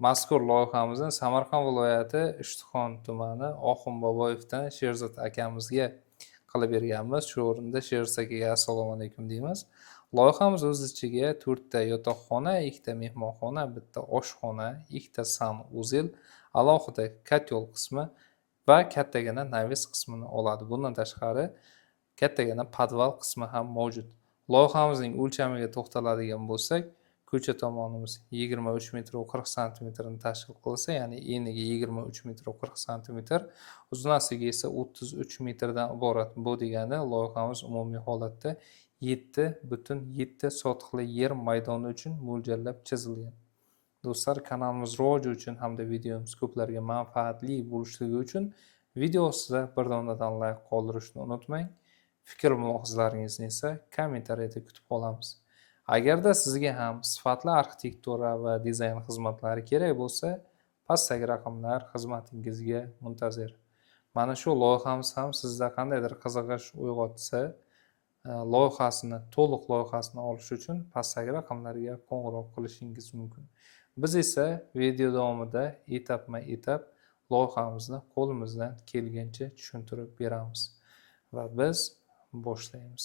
Mazkur loyihamizni Samarqand viloyati Ishtixon tumani Oxun Boboyevdan Sherzod akamizga qilib berganmiz. Shu o'rinda Sherzod akaga assalomu alaykum deymiz. Loyihamiz o'z ichiga 4 ta yotoqxona, 2 ta mehmonxona, 1 ta oshxona, 2 ta sanuzel, alohida kotel qismi va kattagina naves qismini oladi. Bundan tashqari kattagina podval qismi ham mavjud. Loyihamizning o'lchamiga to'xtaladigan bo'lsak, ko'cha tomonimiz 23 metr 40 santimetrni tashkil qilsa, ya'ni eniga 23 metr 40 santimetr, uzunasiga esa 33 metrdan iborat. Bu degani loyihamiz umumiy holatda 7,7 sotixli yer maydoni uchun mo'ljallab chizilgan. Do'stlar, kanalimiz rivoji uchun hamda videomiz ko'plarga manfaatli bo'lishligi uchun video ostida bir donadan like qoldirishni unutmang. Fikr mulohazalaringizni esa kommentariyada kutib qolamiz. Agarda sizga ham sifatli arxitektura va dizayn xizmatlari kerak bo'lsa, pastdagi raqamlar xizmatingizga muntazir. Mana shu loyihamiz ham sizda qandaydir qiziqish uyg'otsa, to'liq loyihasini olish uchun pastdagi raqamlarga qo'ng'iroq qilishingiz mumkin. Biz esa video davomida etapma-etap loyihamizni qo'limizdan kelgancha tushuntirib beramiz va biz boshlaymiz.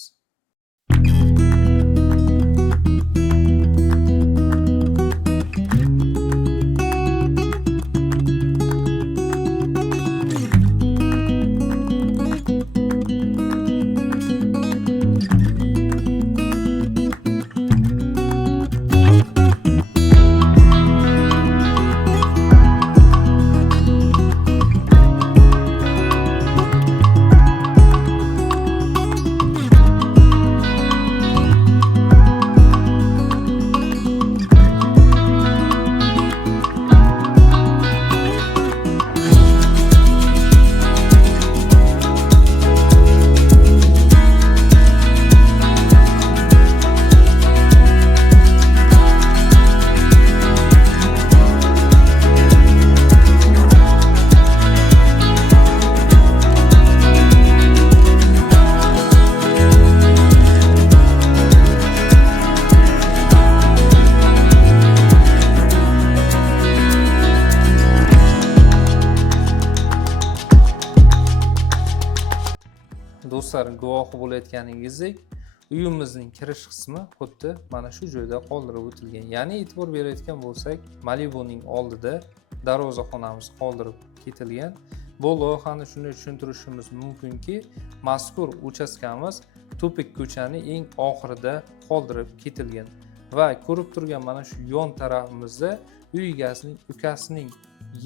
Do'stlar, guvohi bo'layotganingizdek, uyimizning kirish qismi xuddi mana shu joyda qoldirib o'tilgan. Ya'ni e'tibor berayotgan bo'lsak, Malibuning oldida darvozaxonamiz qoldirib ketilgan. Bu loyihani shunday tushuntirishimiz mumkinki, mazkur uchastkamiz Tupik ko'chani eng oxirida qoldirib ketilgan va ko'rib turgan mana shu yon tarafimizda uy egasining ukasining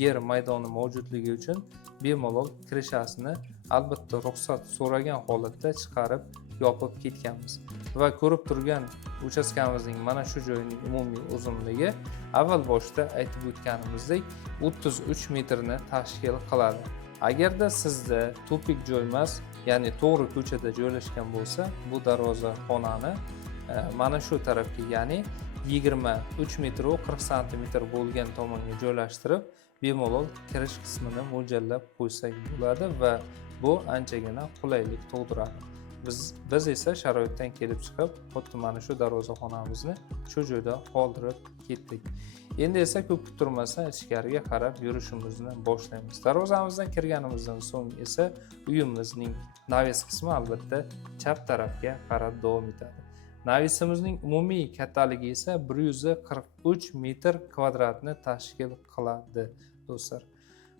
yer maydoni mavjudligi uchun bemalol kirishasini albatta ruxsat so'ragan holatda chiqarib yopib ketganmiz. Va ko'rib turgan uchastkamizning mana shu joyining umumiy uzunligi avval boshda aytib o'tganimizdek 33 metrni tashkil qiladi. Agarda sizda tupik joy emas, ya'ni to'g'ri ko'chada joylashgan bo'lsa, bu darvozaxonani mana shu tarafga, ya'ni 23 metr 40 santimetr bo'lgan tomonga joylashtirib, bemalol kirish qismini mo'ljallab qo'ysak bo'ladi va bu anchagina qulaylik tug'diradi. Biz esa sharoitdan kelib chiqib, xuddi mana shu darvozaxonamizni shu joyda qoldirib ketdik. Endi esa ko'p kuttirmasdan ichkariga qarab yurishimizni boshlaymiz. Darvozamizdan kirganimizdan so'ng esa uyimizning naves qismi albatta chap tarafga qarab davom etadi. Navesimizning umumiy kattaligi esa 143 metr kvadratni tashkil qiladi, do'stlar.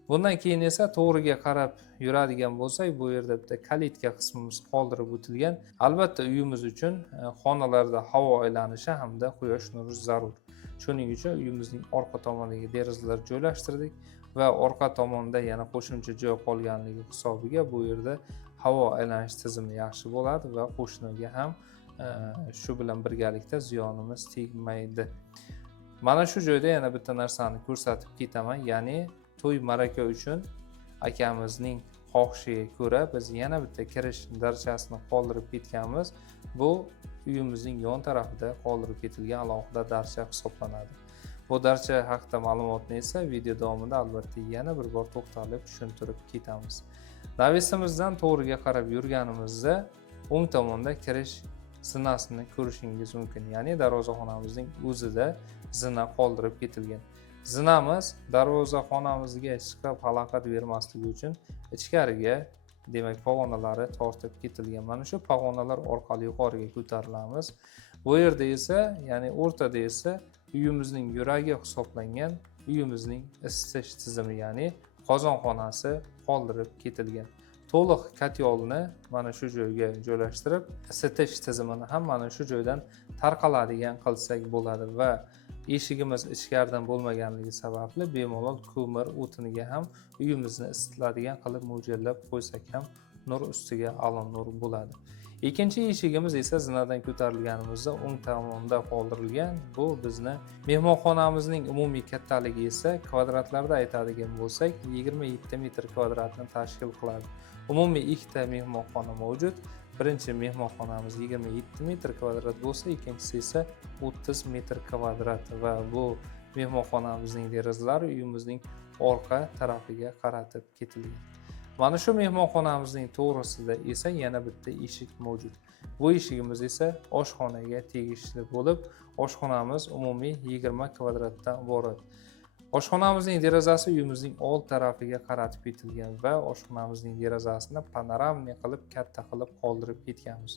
Bundan keyin esa to'g'riga qarab yuradigan bo'lsak, bu yerda bitta kalitka qismimiz qoldirib o'tilgan. Albatta uyimiz uchun xonalarda havo aylanishi hamda quyosh nuri zarur. Shuning uchun uyimizning orqa tomoniga derazalar joylashtirdik va orqa tomonda yana qo'shimcha joy qolganligi hisobiga bu yerda havo aylanish tizimi yaxshi bo'ladi va qo'shniga ham shu bilan birgalikda ziyonimiz tegmaydi. Mana shu joyda yana bitta narsani ko'rsatib ketaman, ya'ni to'y maraka uchun akamizning xohishiga ko'ra biz yana bitta kirish darchasini qoldirib ketganmiz. Bu uyimizning yon tarafida qoldirib ketilgan alohida darcha hisoblanadi. Bu darcha haqida ma'lumotni esa video davomida albatta yana bir bor to'xtalib tushuntirib ketamiz. Navesimizdan to'g'riga qarab yurganimizda o'ng tomonda kirish zinasini ko'rishingiz mumkin. Ya'ni darvozaxonamizning o'zida zina qoldirib ketilgan. zinamiz darvozaxonamizga chiqib xalaqit bermasligi uchun ichkariga demak pog'onalari tortib ketilgan. Mana shu pog'onalar orqali yuqoriga ko'tarilamiz. Bu yerda esa, ya'ni o'rtada esa uyimizning yuragi hisoblangan uyimizning isitish tizimi, ya'ni qozonxonasi qoldirib ketilgan. To'liq kotyolni mana shu joyga joylashtirib, isitish tizimini ham mana shu joydan tarqaladigan qilsak bo'ladi va eshigimiz ichkaridan bo'lmaganligi sababli bemalol ko'mir o'tiniga ham uyimizni isitiladigan qilib mo'ljallab qo'ysak ham nur ustiga alon nur bo'ladi. Ikkinchi eshigimiz esa zinadan ko'tarilganimizda o'ng tomonda qoldirilgan. Bu bizni mehmonxonamizning umumiy kattaligi esa kvadratlarda aytadigan bo'lsak 27 metr kvadratni tashkil qiladi. Umumiy ikkita mehmonxona mavjud. Birinchi mehmonxonamiz 27 metr kvadrat bo'lsa, ikkinchisi esa 30 metr kvadrat va bu mehmonxonamizning derazalari uyimizning orqa tarafiga qaratib ketilgan. Mana shu mehmonxonamizning to'g'risida esa yana bitta eshik mavjud. Bu eshigimiz esa oshxonaga tegishli bo'lib, oshxonamiz umumiy 20 kvadratdan iborat. Oshxonamizning derazasi uyimizning old tarafiga qaratib ketilgan va oshxonamizning derazasini panoramniy qilib katta qilib qoldirib ketganmiz.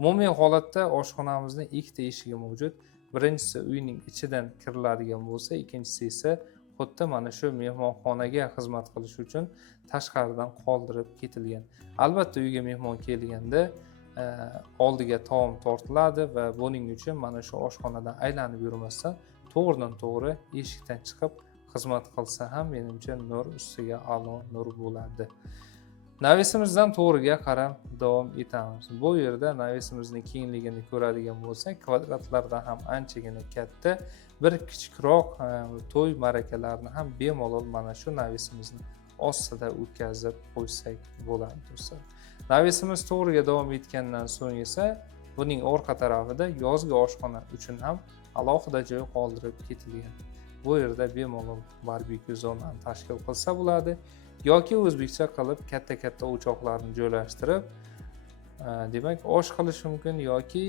Umumiy holatda oshxonamizning ikkita eshigi mavjud. Birinchisi uyning ichidan kiriladigan bo'lsa, ikkinchisi esa xuddi mana shu mehmonxonaga xizmat qilish uchun tashqaridan qoldirib ketilgan. Albatta uyga mehmon kelganda oldiga taom tortiladi va buning uchun mana shu oshxonadan aylanib yurmasdan to'g'ridan to'g'ri eshikdan chiqib xizmat qilsa ham menimcha nur ustiga a'lo nur bo'ladi. Navisimizdan to'g'riga qarab davom etamiz. Bu yerda navisimizning kengligini ko'radigan bo'lsak, kvadratlardan ham anchagina katta, bir kichikroq to'y ma'rakalarni ham bemalol mana shu navisimizni ostida o'tkazib qo'ysak bo'ladi do'stlar. Navisimiz to'g'riga davom etgandan so'ng esa buning orqa tarafida yozgi oshxona uchun ham alohida joy qoldirib ketilgan. Bu yerda bemalol barbekyu zonani tashkil qilsa bo'ladi yoki o'zbekcha qilib katta-katta o'choqlarni joylashtirib, demak osh qilish mumkin yoki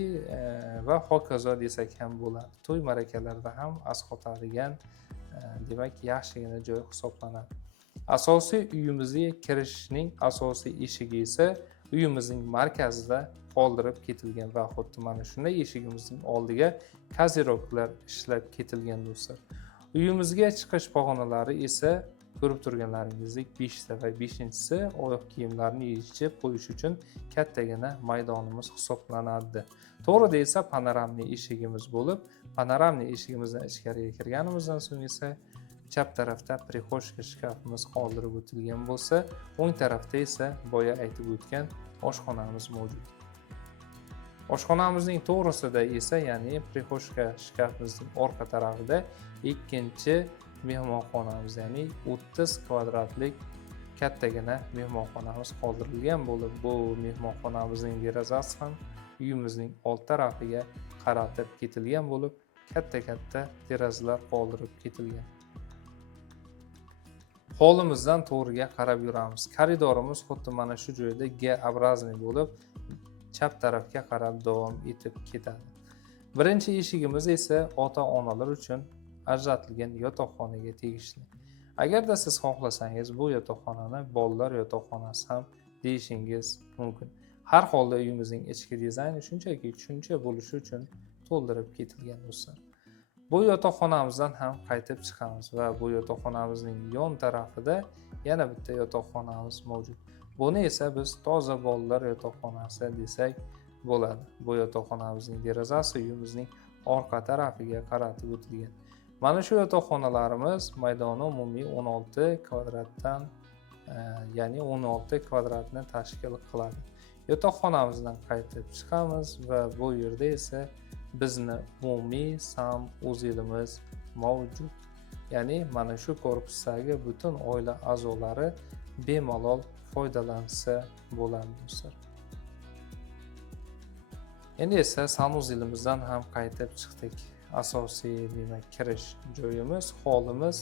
va hokazo desak ham bo'ladi. To'y ma'rakalarda ham asqotadigan demak yaxshigina joy hisoblanadi. Asosiy uyimizga kirishning asosiy eshigi esa uyimizning markazida qoldirib ketilgan va xuddi mana shunday eshigimizning oldiga koziroklar ishlab ketilgan do'stlar. Uyimizga chiqish pog'onalari esa ko'rib turganlaringizdek 5 ta va 5-inchisi oyoq kiyimlarni yechib qo'yish uchun kattagina maydonimiz hisoblanadi. To'g'rida esa panoramniy eshigimiz bo'lib, panoramniy eshigimizdan ichkariga kirganimizdan so'ng esa chap tarafda prixoshka shkafimiz qoldirib o'tilgan bo'lsa, o'ng tarafda esa boya aytib o'tgan oshxonamiz mavjud. Oshxonamizning to'g'risida esa, ya'ni prixoshka shkafimizning orqa tarafida ikkinchi mehmonxonamiz, ya'ni 30 kvadratlik kattagina mehmonxonamiz qoldirilgan bo'lib, bu mehmonxonamizning derazasi ham uyimizning old tarafiga qaratib ketilgan bo'lib, katta-katta derazalar qoldirib ketilgan. Hovlimizdan to'g'riga qarab yuramiz. Koridorimiz xuddi mana shu joyda G obrazniy bo'lib, chap tarafga qarab davom etib ketadi. Birinchi eshigimiz esa ota-onalar uchun ajratilgan yotoqxonaga tegishli. Agarda siz xohlasangiz bu yotoqxonani bolalar yotoqxonasi ham deyishingiz mumkin. Har holda uyimizning ichki dizayni shunchaki tushuncha bo'lishi uchun to'ldirib ketilgan do'stlar. Bu yotoqxonamizdan ham qaytib chiqamiz va bu yotoqxonamizning yon tarafida yana bitta yotoqxonamiz mavjud. Buni esa biz toza bolalar yotoqxonasi desak bo'ladi. Bu yotoqxonamizning derazasi uyimizning orqa tarafiga qaratib o'tilgan. Mana shu yotoqxonalarimiz maydoni umumiy 16 kvadratdan, ya'ni 16 kvadratni tashkil qiladi. Yotoqxonamizdan qaytib chiqamiz va bu yerda esa bizni umumiy sanuzelimiz mavjud. Ya'ni mana shu korpusdagi butun oila a'zolari bemalol foydalansa bo'ladi do'stlar. Endi esa sanuzelimizdan ham qaytib chiqdik. Asosiy demak kirish joyimiz, holimiz,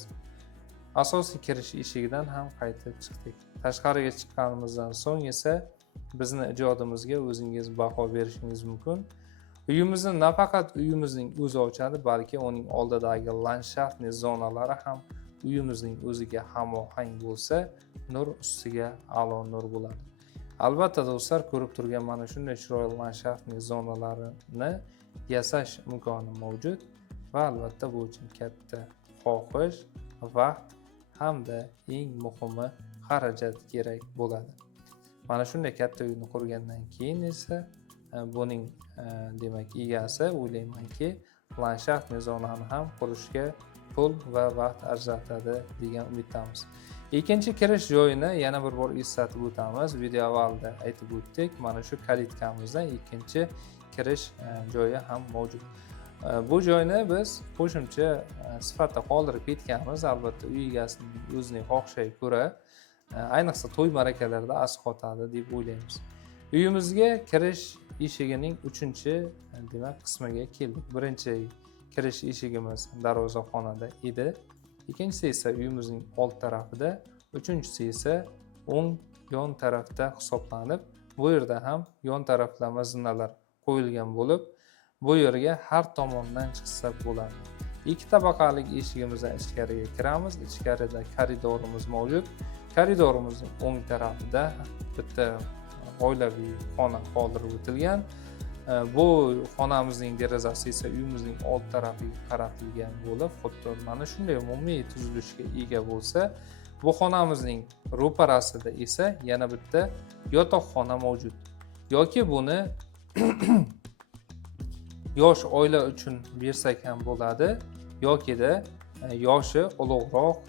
asosiy kirish eshigidan ham qaytib chiqdik. Tashqariga chiqqanimizdan so'ng esa bizni ijodimizga o'zingiz baho berishingiz mumkin. Uyimizni nafaqat uyimizning o'zi ochadi, balki uning oldidagi landshaftli zonalari ham uyimizning o'ziga hamohang bo'lsa, nur ustiga a'lo nur bo'ladi. Albatta do'stlar, ko'rib turgan mana shunday chiroyli landshaftli zonalarini yasash imkoni mavjud va albatta bu uchun katta xohish, vaqt hamda eng muhimi xarajat kerak bo'ladi. Mana shunday katta uyni qurgandan keyin esa buning demak egasi o'ylaymanki landshaftli zonani ham qurishga pul va vaqt ajratadi degan umiddamiz. Ikkinchi kirish joyini yana bir bor eslatib o'tamiz. Video avvalida aytib o'tdik, mana shu kalitkamizda ikkinchi kirish joyi ham mavjud. Bu joyni biz qo'shimcha sifatida qoldirib ketganmiz. Albatta uy egasining o'zining xohishiga ko'ra, ayniqsa to'y ma'rakalarda asqotadi deb o'ylaymiz. Uyimizga kirish eshigining 3-demak qismiga keldik. Birinchi kirish eshigimiz darvozaxonada edi. Ikkinchisi esa uyimizning old tarafida, uchinchisi esa o'ng yon tarafda hisoblanib, bu yerda ham yon taraflama zinalar qo'yilgan bo'lib, bu yerga har tomondan chiqsa bo'ladi. Ikki tabaqali eshigimizdan ichkariga kiramiz. Ichkarida koridorimiz mavjud. Koridorimizning o'ng tarafida bitta oilaviy xona qoldirib o'tilgan. Bu xonamizning derazasi esa uyimizning old tarafiga qaratilgan bo'lib, xuddi mana shunday umumiy tuzilishga ega bo'lsa, bu xonamizning ro'parasida esa yana bitta yotoqxona mavjud. Yoki buni yosh oila uchun bersak ham bo'ladi, yokida yoshi ulug'roq,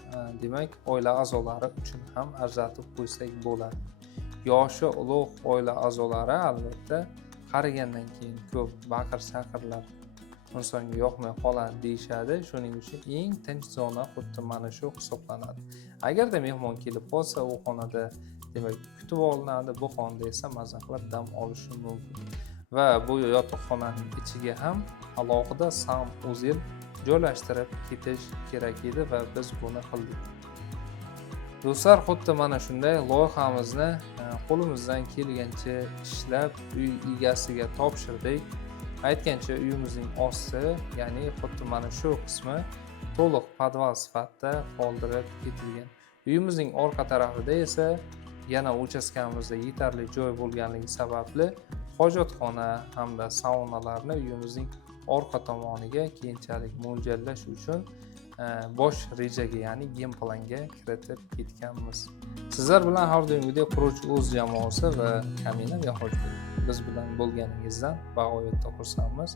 demak oila a'zolari uchun ham ajratib qo'ysak bo'ladi. Yoshi ulug' oila a'zolari albatta qarigandan keyin ko'p baqir-chaqirlar insonga yoqmay qoladi deyishadi. Shuning uchun eng tinch zona xuddi mana shu hisoblanadi. Agarda mehmon kelib qolsa, u xonada demak kutib olinadi, bu xonada esa maza qilib dam olishi mumkin. Va bu yotoqxonaning ichiga ham alohida sanuzel joylashtirib ketish kerak edi va biz buni qildik. Do'stlar, xuddi mana shunday loyihamizni qo'limizdan kelgancha ishlab uy egasiga topshirdik. Aytgancha uyimizning osti, ya'ni xuddi mana shu qismi to'liq podval sifatida qoldirib ketilgan. Uyimizning orqa tarafida esa yana uchastkamizda yetarli joy bo'lganligi sababli hojatxona hamda saunalarni uyimizning orqa tomoniga keyinchalik mo'ljallash uchun bosh rejaga, ya'ni game planga kiritib ketganmiz. Sizlar bilan har doimgidek quruvchi o'z jamoasi va Kamina Mehojbek biz bilan bo'lganingizdan bag'oyatda xursandmiz.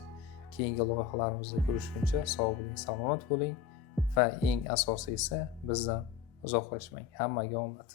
Keyingi loyihalarimizda ko'rishguncha sog' bo'ling, salomat bo'ling va eng asosiysi bizdan uzoqlashmang. Hammaga omad.